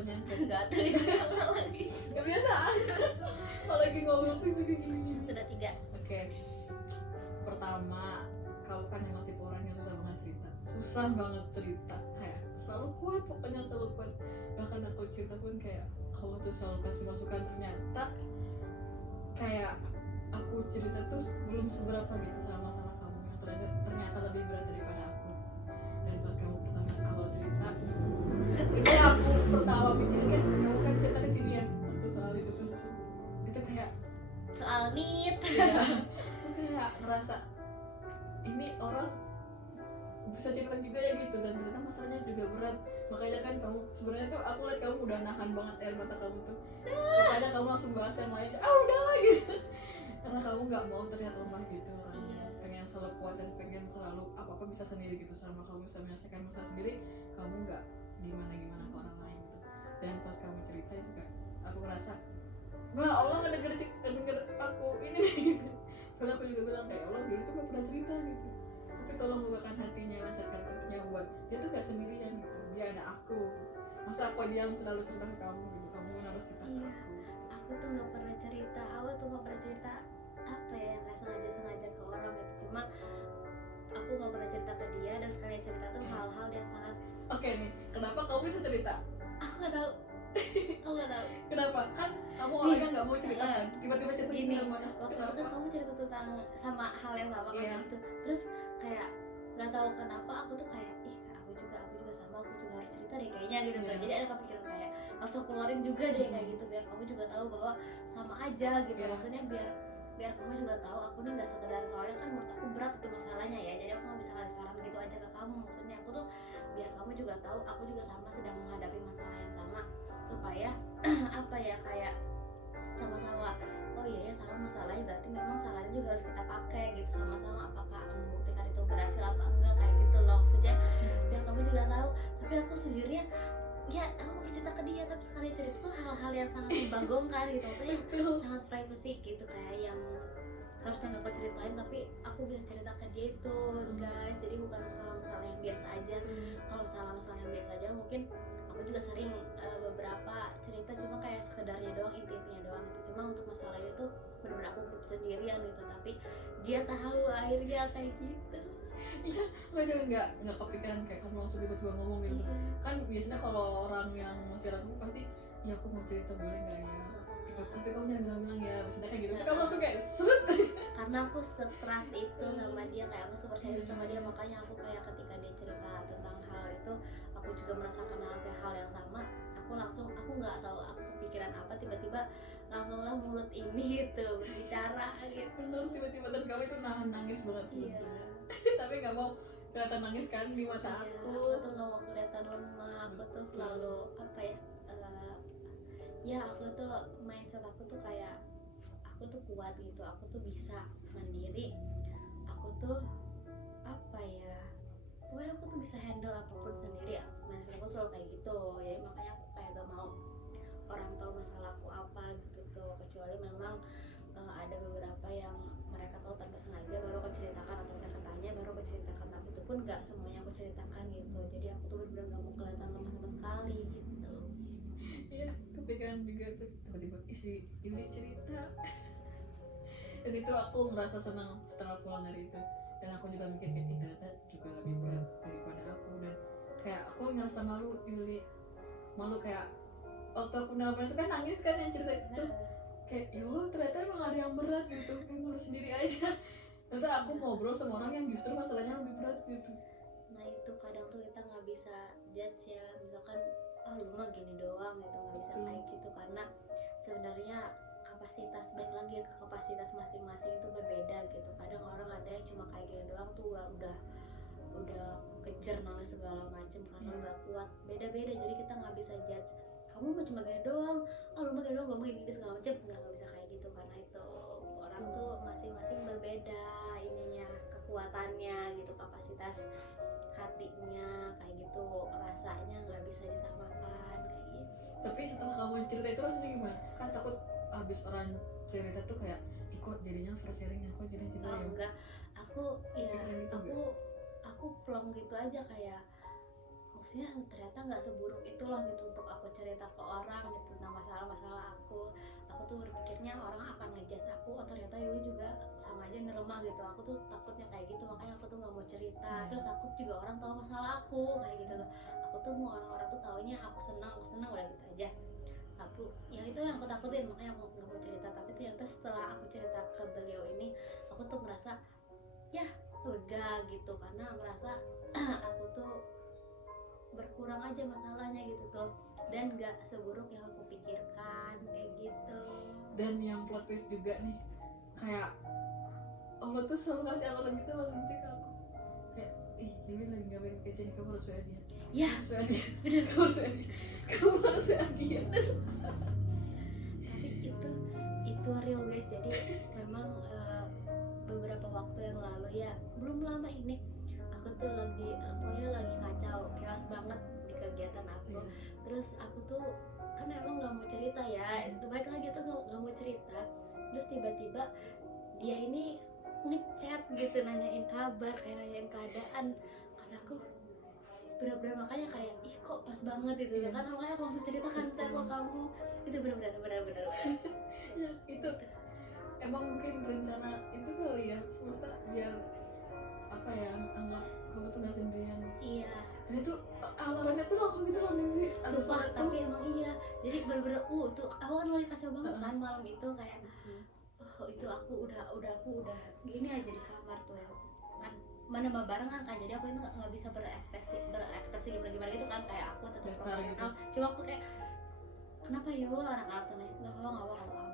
pertanyaan Enggak, tadi ulang lagi. kebiasaan kalau lagi ngobrol tuh juga gini-gini. Sudah 3. Oke. Pertama, kamu kan emang tipe orang yang susah banget cerita, kayak selalu kuat, pokoknya selalu kuat. Bahkan aku cerita pun kayak kamu tuh selalu kasih masukan, ternyata kayak aku cerita tuh belum seberapa gitu sama masalah kamu yang ternyata lebih berat daripada aku. Dan pas kamu pertama awal cerita, itu aku pertama pikir kan kamu kan cerita di sini ya waktu soal itu tuh, itu kayak Soal NEET. ya, aku kayak ngerasa ini orang bisa cerita juga ya gitu, dan ternyata masalahnya juga berat. Makanya kan kamu sebenarnya tuh aku lihat kamu udah nahan banget air mata kamu tuh, makanya kamu langsung bahas yang lain, udahlah gitu, karena kamu nggak mau terlihat lemah gitu orangnya, pengen selalu kuat dan pengen selalu apa bisa sendiri gitu, sama kamu bisa menyelesaikan masalah sendiri, kamu nggak gimana ke orang lain gitu. Dan pas kamu cerita itu kan aku ngerasa wah Allah ngedenger aku ini gitu. Soalnya aku juga bilang kayak Allah dulu tuh gak pernah cerita gitu, tapi tolong bukakan hatinya, lancarkan hatinya buat dia tuh gak sendirian gitu, dia ada aku. Masa aku aja yang selalu cerita ke kamu gitu, kamu harus cerita ke aku. Aku tuh nggak pernah cerita, awal tuh nggak pernah cerita apa ya, yang kayak sengaja ke orang gitu. Cuma aku nggak pernah cerita ke dia, dan sekali cerita tuh hal-hal yang sangat. Oke nih, kenapa kamu bisa cerita? Aku nggak tahu. Aku nggak tahu. Kenapa? Kan kamu orangnya nggak mau cerita kan? Tiba-tiba cerita Gini, gimana? waktu itu kan kamu cerita tentang sama hal yang sama kan gitu. Terus kayak nggak tahu kenapa aku tuh kayak aku juga sama, aku juga harus cerita deh kayaknya gitu tuh. Jadi ada kepikiran kayak langsung keluarin juga deh kayak gitu, biar kamu juga tahu bahwa sama aja gitu. Maksudnya biar kamu juga tahu aku nih nggak sekedar, soalnya kan menurut aku berat itu masalahnya ya, jadi aku nggak bisa kasih saran gitu aja ke kamu. Maksudnya aku tuh biar kamu juga tahu aku juga sama sedang menghadapi masalah yang sama, supaya apa ya, kayak sama-sama oh iya ya sama masalahnya, berarti memang salahnya juga harus kita pakai gitu sama-sama, apakah membuktikan itu berhasil apa enggak kayak gitu loh. Maksudnya biar kamu juga tahu. Tapi aku sejujurnya ya aku bercerita ke dia, tapi sekali cerita tuh hal-hal yang sangat membagongkan gitu, maksudnya sangat privacy gitu, kayak yang seharusnya nggak aku ceritain tapi aku bisa cerita ke dia itu guys. Jadi bukan masalah-masalah yang biasa aja. Kalau masalah-masalah yang biasa aja mungkin aku juga sering beberapa cerita, cuma kayak sekedarnya doang, inti-intinya doang gitu. Cuma untuk masalah ini tuh benar-benar aku sendirian gitu, tapi dia tahu akhirnya kayak gitu. Iya, gue juga nggak kepikiran kayak kamu langsung tiba-tiba ngomong gitu. Kan biasanya kalau orang yang masih ragu pasti ya aku mau cerita boleh nggak ya, tapi kamu jangan bilang-bilang ya, biasanya kayak gitu. Tapi kamu langsung kayak seret. Karena aku seteras itu sama dia, kayak aku sepercaya itu sama dia, makanya aku kayak ketika dia cerita tentang hal itu, aku juga merasakan hal yang sama. Aku nggak tahu aku kepikiran apa, tiba-tiba langsunglah mulut ini gitu berbicara gitu. Tiba-tiba dan kamu itu nahan nangis banget sebetulnya. Tapi nggak mau kelihatan nangis kan di mata aku. Aku tuh nggak mau kelihatan lemah. Aku tuh selalu apa ya, ya aku tuh mindset aku tuh kayak aku tuh kuat gitu, aku tuh bisa mandiri, aku tuh apa ya, pokoknya aku tuh bisa handle apapun sendiri. Mindset aku selalu kayak gitu, jadi makanya aku kayak gak mau orang tahu masalahku apa gitu tuh, kecuali memang ada beberapa yang mereka tahu tanpa sengaja baru aku ceritakan, atau mereka tanya baru aku ceritakan, tapi itu pun gak semuanya aku ceritakan gitu. Jadi aku tuh bener-bener gak mau kelihatan lemah sama sekali gitu. Iya, kepikiran juga tuh tiba-tiba istri Yuli cerita. Dan itu aku merasa senang setelah pulang dari itu, dan aku juga mikir kayak ternyata juga lebih berat daripada aku, dan kayak aku ngerasa malu Yuli, malu kayak waktu aku nelfon itu kan nangis kan yang cerita itu tuh, kayak ya Allah ternyata emang ada yang berat gitu, kayak malu sendiri aja. Ternyata aku ngobrol sama orang yang justru masalahnya lebih berat gitu. Nah itu kadang tuh kita nggak bisa judge ya, misalkan lu mah gini doang gitu, nggak bisa kayak gitu, karena sebenarnya kapasitas, balik lagi ke kapasitas masing-masing itu berbeda gitu. Kadang orang ada yang cuma kayak gini doang tuh udah kejer nangis segala macem karena nggak kuat, beda-beda. Jadi kita nggak bisa judge kamu mah cuma gini doang, lu mah gini doang, gak mau gini segala macem, nggak bisa kayak gitu, karena itu orang tuh masing-masing berbeda ininya, kekuatannya gitu, kapasitas hatinya kayak gitu, rasanya nggak bisa disamakan kayak gitu. Tapi setelah kamu cerita itu rasanya gimana? Kan takut abis orang cerita tuh kayak ikut jadinya oversharing, aku jadi cerita ya. Enggak, aku plong gitu aja, kayak maksudnya ternyata nggak seburuk itu loh gitu untuk aku cerita ke orang gitu tentang masalah-masalah aku tuh berpikirnya orang akan ngejudge aku, oh ternyata Yuli juga sama aja nerima gitu, aku tuh takutnya kayak gitu, makanya aku tuh nggak mau cerita. Terus takut juga orang tahu masalah aku kayak gitu tuh, aku tuh mau orang-orang tuh taunya aku senang udah gitu aja. Aku yang itu yang aku takutin, makanya aku nggak mau cerita. Tapi ternyata setelah aku cerita ke beliau ini, aku tuh merasa ya lega gitu, karena merasa aku tuh berkurang aja masalahnya gitu tuh, dan gak seburuk yang aku pikirkan kayak gitu. Dan yang plot twist juga nih, kayak Allah tuh selalu kasih alarm gitu loh sih ke aku, kayak ih ini lagi gak baik kayak kamu harus WA dia, Ya harus WA dia, bener. kamu harus WA dia, kamu harus WA dia. Tapi itu real guys. Jadi memang beberapa waktu yang lalu ya, belum lama ini aku tuh pokoknya lagi kacau, chaos banget di kegiatan aku. Terus aku tuh kan emang nggak mau cerita ya, itu baik lagi tuh nggak mau cerita. Terus tiba-tiba dia ini ngechat gitu, nanyain kabar, kayak nanyain keadaan. Kataku bener-bener, makanya kayak ih kok pas banget gitu ya kan, makanya aku langsung ceritakan chat ke kamu. Itu bener-bener Ya itu emang mungkin rencana itu kali ya, semesta biar apa ya, anggap kamu tuh gak sendirian. Iya, Dan itu alarmnya tuh langsung gitu loh nih sih, ada sumpah. suara Tapi tuh. emang iya, jadi bener-bener tuh aku kan lagi kacau banget kan malam itu, kayak oh itu aku udah gini aja di kamar tuh ya kan, mana barengan kan, jadi aku itu nggak bisa berekspresi gimana gitu kan, kayak aku tetap profesional. Cuma aku kayak kenapa Yul, anak-anak tuh nih nggak apa aman.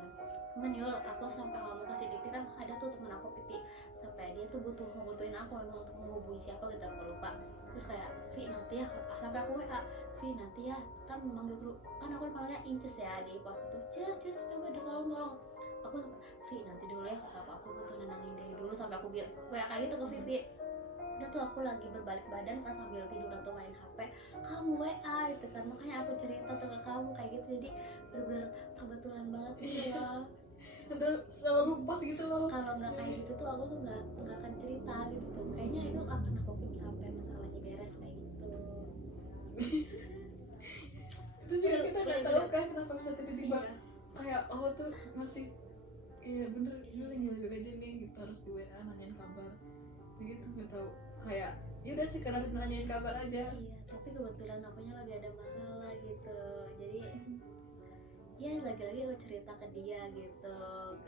Cuman Yul, aku sampai nggak mau kasih pipi kan, ada tuh temen aku pipi sampai dia tuh ngebutuhin aku emang untuk menghubungi siapa gitu, aku lupa. Terus kayak Vi nanti ya, sampai aku WA Vi nanti ya, kan manggil dulu kan, aku panggilnya Inces ya di waktu itu, Ces coba tolong aku Vi nanti dulu ya, kata aku butuh nenangin diri dulu, sampai aku bilang WA kayak gitu ke Vivi. Udah tuh aku lagi berbalik badan kan sambil tidur atau main HP, kamu WA gitu kan, makanya aku cerita tuh ke kamu kayak gitu. Jadi bener-bener kebetulan banget gitu loh. Itu selalu pas gitu loh. Kalau nggak kayak gitu tuh aku tuh nggak akan cerita gitu tuh, kayaknya itu akan aku keep sampai masalahnya beres kayak gitu. Itu juga kita nggak tahu kan kenapa bisa tiba-tiba Iya. kayak Allah tuh masih iya bener, ini lagi baik aja nih gitu, harus di WA nanyain kabar begitu, nggak tahu kayak ya udah sih karena nanyain kabar aja. Iya, tapi kebetulan akunya lagi ada masalah gitu, jadi ya lagi-lagi aku cerita ke dia gitu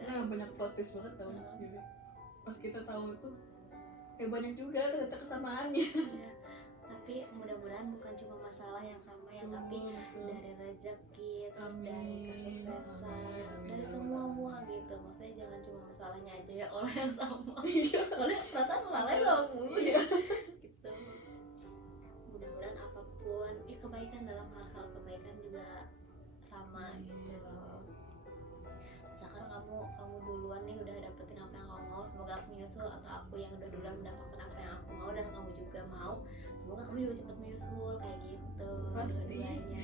kan. Nah banyak plot twist banget tau gitu. Pas kita tahu tuh kayak banyak juga ternyata kesamaannya. Ya, tapi mudah-mudahan bukan cuma masalah yang sama ya, tapi dari rezeki, terus dari kesuksesan, dari semua gitu. Maksudnya jangan cuma masalahnya aja ya Allah yang sama. Soalnya perasaan masalahnya sama mulu ya. Gitu. Mudah-mudahan apapun, kebaikan dalam hal-hal kebaikan juga sama gitu loh. Misalkan kamu duluan nih udah dapetin apa yang kamu mau, semoga aku menyusul, atau aku yang udah duluan mendapatkan apa yang aku mau dan kamu juga mau, semoga kamu juga cepat menyusul kayak gitu. Pasti. Dua-duanya.